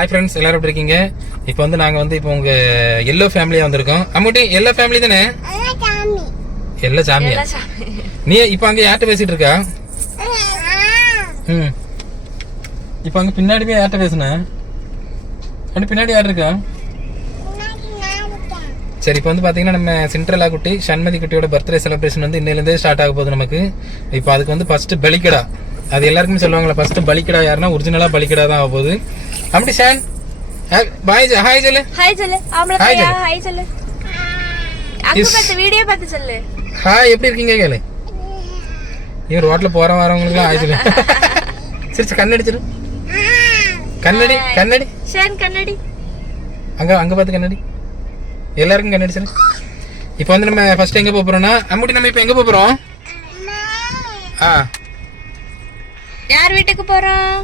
Hi friends எல்லாரும் எப்படி இருக்கீங்க? இப்போ வந்து நாங்கள் வந்து இப்போ உங்க எல்லோ ஃபேமிலியா வந்திருக்கோம். அம்முட்டி எல்லோ ஃபேமிலி தானே? எல்லோ சாமியா? நீ இப்போ அங்கே யார்கிட்ட பேசிட்டு இருக்கா? ம். இப்போ அங்கே பின்னாடி போய் யார்கிட்ட பேசுன? அப்படி பின்னாடி யார் இருக்கா? சரி இப்போ வந்து பார்த்தீங்கன்னா நம்ம சிண்ட்ரலா குட்டி சண்மதி குட்டியோட பர்த்டே செலிப்ரேஷன் வந்து இன்னையிலேருந்தே ஸ்டார்ட் ஆக போகுது நமக்கு. இப்போ அதுக்கு வந்து ஃபர்ஸ்ட் பலிக்கடா. அது எல்லாருக்குமே சொல்லுவாங்களா ஃபர்ஸ்ட் பலிக்கடா யாருன்னா ஒரிஜினலா பலிக்கடா தான் ஆக போகுது. அப்படி ஷான் பாய் ஹாய் சொல்லு ஹாய் சொல்லு ஆம்பளை பையா சொல்லு. ஹாய் சொல்லு அக்கு. பார்த்து வீடியோ பார்த்து சொல்லு. ஹாய் எப்படி இருக்கீங்க கேளு இவர் ரோட்ல போற வரவங்களுக்குலாம் ஹாய் சொல்லு சிரிச்சு கண்ணடிச்சிரு கண்ணடி கண்ணடி. ஷேன் கண்ணாடி. அங்க அங்க பார்த்து கண்ணடி. எல்லாருக்கும் கண்ணடிச்சிரு இப்போ வந்து நம்ம ஃபர்ஸ்ட் எங்க போறோம்னா அம்முட்டி நம்ம இப்போ எங்க போறோம்? ஆ. யார் வீட்டுக்கு போறோம்?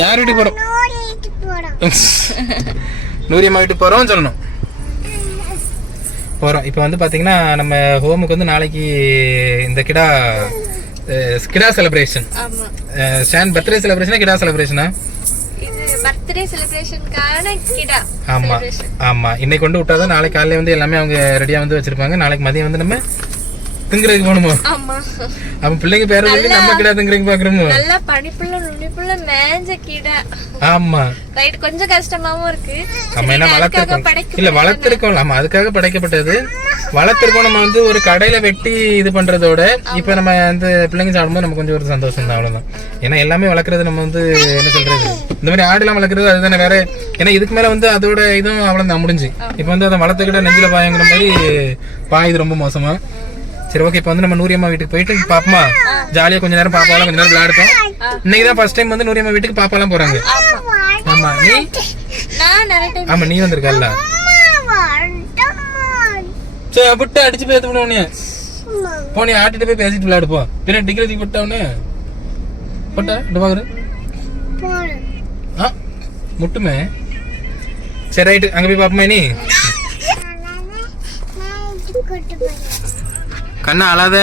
யார் வீட்டுக்கு போறோம்? நூரியம்மா வீட்டுக்கு போறோம். சொல்லணும். போறோம். இப்போ வந்து பாத்தீங்கன்னா நம்ம ஹோமுக்கு வந்து நாளைக்கு இந்த கிடா கிடா செலிப்ரேஷன் ஆமா. ஸ்டான் பர்த்டே செலிப்ரேஷனா கிடா செலிப்ரேஷனா இது பர்த்டே செலிப்ரேஷனுக்கான கிடா ஆமா. ஆமா. இன்னைக்கு கொண்டு விட்டாதான் நாளைக்கு காலையில வந்து எல்லாமே அவங்க ரெடியா வந்து வச்சிருப்பாங்க. நாளைக்கு மதியம் வந்து நம்ம திங்குறதுக்கு போகணுமோ அப்ப பிள்ளைங்க பேர சொல்லி நம்ம கிடா திங்குறதுக்கு பாக்குறோமோ? நல்லா பனிப்புள்ள நுனிப்புள்ள மேஞ்ச கிடா. ஆமா. ரைட் கொஞ்சம் கஷ்டமாவும் இருக்கு. நம்ம என்ன வளர்த்திருக்கோம்? இல்ல வளர்த்திருக்கோம். ஆமா அதுக்காக படைக்கப்பட்டது. வளர்த்திருக்கோம் நம்ம வந்து ஒரு கடையில வெட்டி இது பண்றதோட இப்ப நம்ம வந்து பிள்ளைங்க சாப்பிடும்போது நமக்கு கொஞ்சம் ஒரு சந்தோஷம் தான் அவ்வளவுதான். ஏன்னா எல்லாமே வளர்க்கறது நம்ம வந்து என்ன சொல்றது? இந்த மாதிரி ஆடுலாம் வளர்க்கறது அதுதானே வேற. ஏன்னா இதுக்கு மேல வந்து அதோட இதுவும் அவ்வளவுதான் முடிஞ்சு. இப்ப வந்து அதை வளர்த்துக்கிட்ட நெஞ்சில பாயங்கிற மாதிரி பாயுது ரொம்ப மோசமா. சரி ஓகே இப்போ வந்து நம்ம நூரியம்மா வீட்டுக்கு போயிட்டு பாப்பமா? ஜாலியா கொஞ்ச நேரம் பாப்பாலாம் கொஞ்ச நேரம் விளையாடுறோம் இன்னைக்கு தான் ஃபர்ஸ்ட் டைம் வந்து நூரியம்மா வீட்டுக்கு பாப்பாலாம் போறாங்க. ஆமா நீ? ஆமா நீ வந்திருக்கல்ல? சரி விட்டு அடிச்சு பேச விடுவோனே போனி ஆட்டிட்டு போய் பேசிட்டு விளையாடுப்போம். போ பின்ன டிகிரி தூக்கி விட்டவனே போட்டா இட்டு பாக்குற ஆ முட்டுமே. சரி ரைட்டு அங்க போய் பாப்போமா நீ கண்ணா அழாத.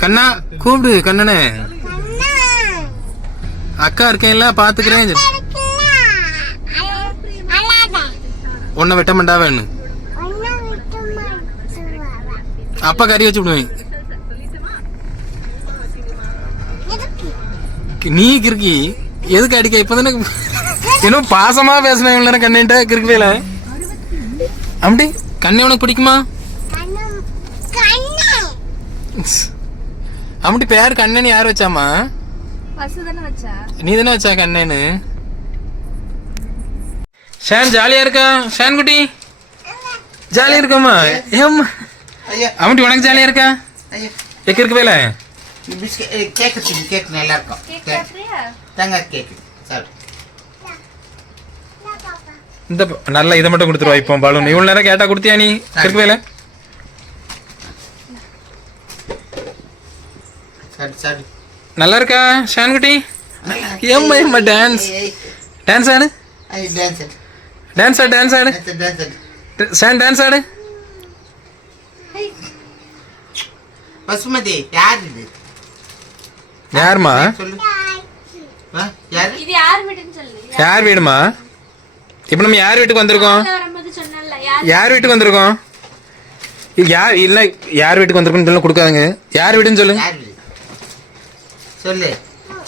கண்ணா கூப்பிடு கண்ணனே. அக்கா இருக்கேன்ல பாத்துக்கிறேன். உன்னை வெட்ட மாட்டா வேணும் அப்பா கறி வச்சு விடுவேன். நீ கிறுக்கி. எதுக்கு அடிக்க? இப்பதானே இன்னும் பாசமா பேசுனேன் இவ்வளவு நேரம் கண்ணிட்ட கிறுக்கு வேலை. அப்படி கண்ணை உனக்கு பிடிக்குமா? அப்படி பேர் கண்ணன் யார் வச்சாமா பசு தானே வச்சா? நீ தானே வச்சா கண்ணனு ஷான் ஜாலியா இருக்கா? ஷான் குட்டி? ஜாலியா இருக்காமா ஏம்மா? அவன்டி உனக்கு ஜாலியா இருக்கா? எங்க இருக்கு வேலை? இந்த கேக் கேக் நல்லா இருக்கும். தேங்காய் கேக் இந்த இதை மட்டும் கொடுத்துருவா இப்போ பலூன். இவ்வளவு நேரம் கேட்டா கொடுத்தியா நீ? இருக்கு வேலை? நல்லா இருக்கா ஷான் குட்டி ஏம்மா ஏம்மா டான்ஸ் டான்ஸ் ஆடு. டான்ஸ் ஆடு. டான்ஸ் ஆடு ஷான் டான்ஸ் ஆடு. பசுமதி யார் இது? யாருமா? யாரு? இது யார் வீட்டுன்னு சொல்லு. யார் வீடுமா? இப்போ நம்ம யார் வீட்டுக்கு வந்திருக்கோம்? யார் வீட்டுக்கு வந்திருக்கோம்? இது யார் இல்ல யார் வீட்டுக்கு வந்திருக்கோம்னு சொல்லி கொடுக்காதுங்க. யார் வீடுன்னு சொல்லு. யார் இது சொல்லு.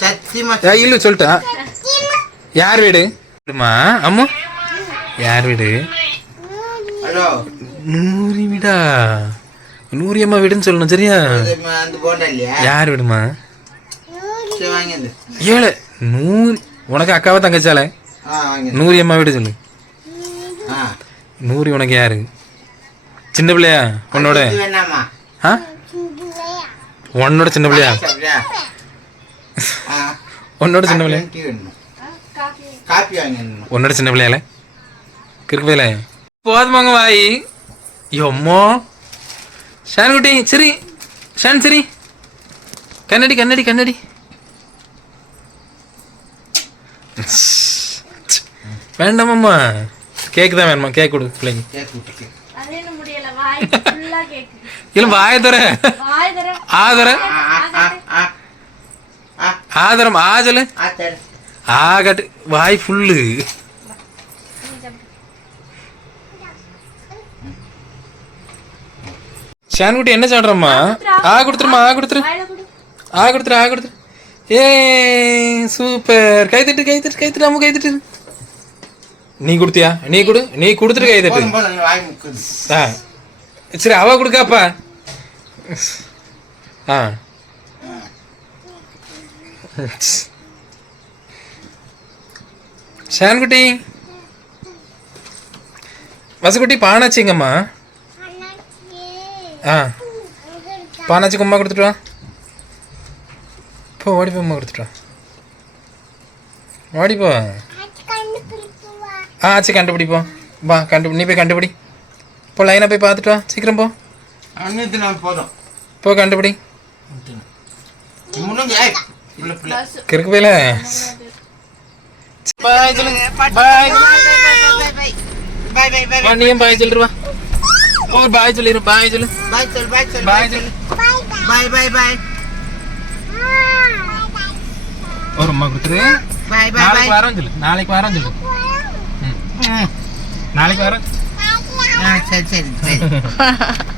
சத்தியமா இல்ல சொல்லிட்டா யார் வீடு? வீடுமா அம்மா. யார் வீடு? ஹலோ. நூறி வீடா? நூறி அம்மா வீடுன்னு சொல்லணும் சரியா? யார் வீடுமா? ஏழு. நூறு உனக்கு அக்காவை தங்கச்சாலே? நூறி அம்மா வீடு சொல்லு. ஆ. நூறி உனக்கு யாரு? சின்ன பிள்ளையா? உன்னோட? உன்னோட சின்ன பிள்ளையா? உன்னோட சின்ன காஃபி காப்பி வாங்கிடணும் உன்னோட சின்ன பிள்ளையால கிறுக்கு பிள்ளைல போதுமாங்க வாய் எம்மோ ஷான் குட்டி சரி ஷான் சரி கண்ணடி கண்ணடி கண்ணடி வேண்டாமாம்மா கேக் தான் வேணுமா கேக் கொடு பிள்ளைங்க இல்லை வாய தர வாய் தர ஆதர ஆ தரு ஆகட்டு வாய் ஃபுல்லு ஷான்குட்டி என்ன சாடுறம்மா ஆ கொடுத்துருமா ஆ கொடுத்துரு. ஆ கொடுத்துரு ஆ கொடுத்துரு. ஏ சூப்பர். கை தட்டு கை தட்டு கை தட்டு அம்மா கை தட்டு நீ கொடுத்தியா? நீ கொடு நீ கொடுத்துட்டு கை தட்டு ஆ. சரி அவ கொடுக்காப்பா. ஆ. ஷான்குட்டி. வசுக்குட்டி பானாச்சிங்கம்மா ஆ. பானாச்சி கும்மா கொடுத்துட்டு வா. போ ஓடி போ அம்மா கொடுத்துட்டு வா. ஓடி போ. ஆ ஆச்சு கண்டுபிடிப்போம் வா கண்டுபிடி நீ போய் கண்டுபிடி. போ லைனாக போய் பார்த்துட்டு வா. சீக்கிரம் போ. போதும். போ கண்டுபிடி. முன்னுங்க ஏய் பிள்ளை பிள்ளை கிறுக்கு போயில? பாய் சொல்லுங்க. பாய். பாய் பாய் பாய் வா நீயும் பாய் சொல்லிரு வா ஓ பாய் சொல்லிரு பாய் சொல்லு பாய் சொல் பாய் சொல் பாய் சொல்லு. பாய் பாய் பாய். ஒரு அம்மா கொடுத்துரு. பாய் பாய் நாளைக்கு வரோம் சொல்லு. நாளைக்கு வரோம் சொல்லு. ம்.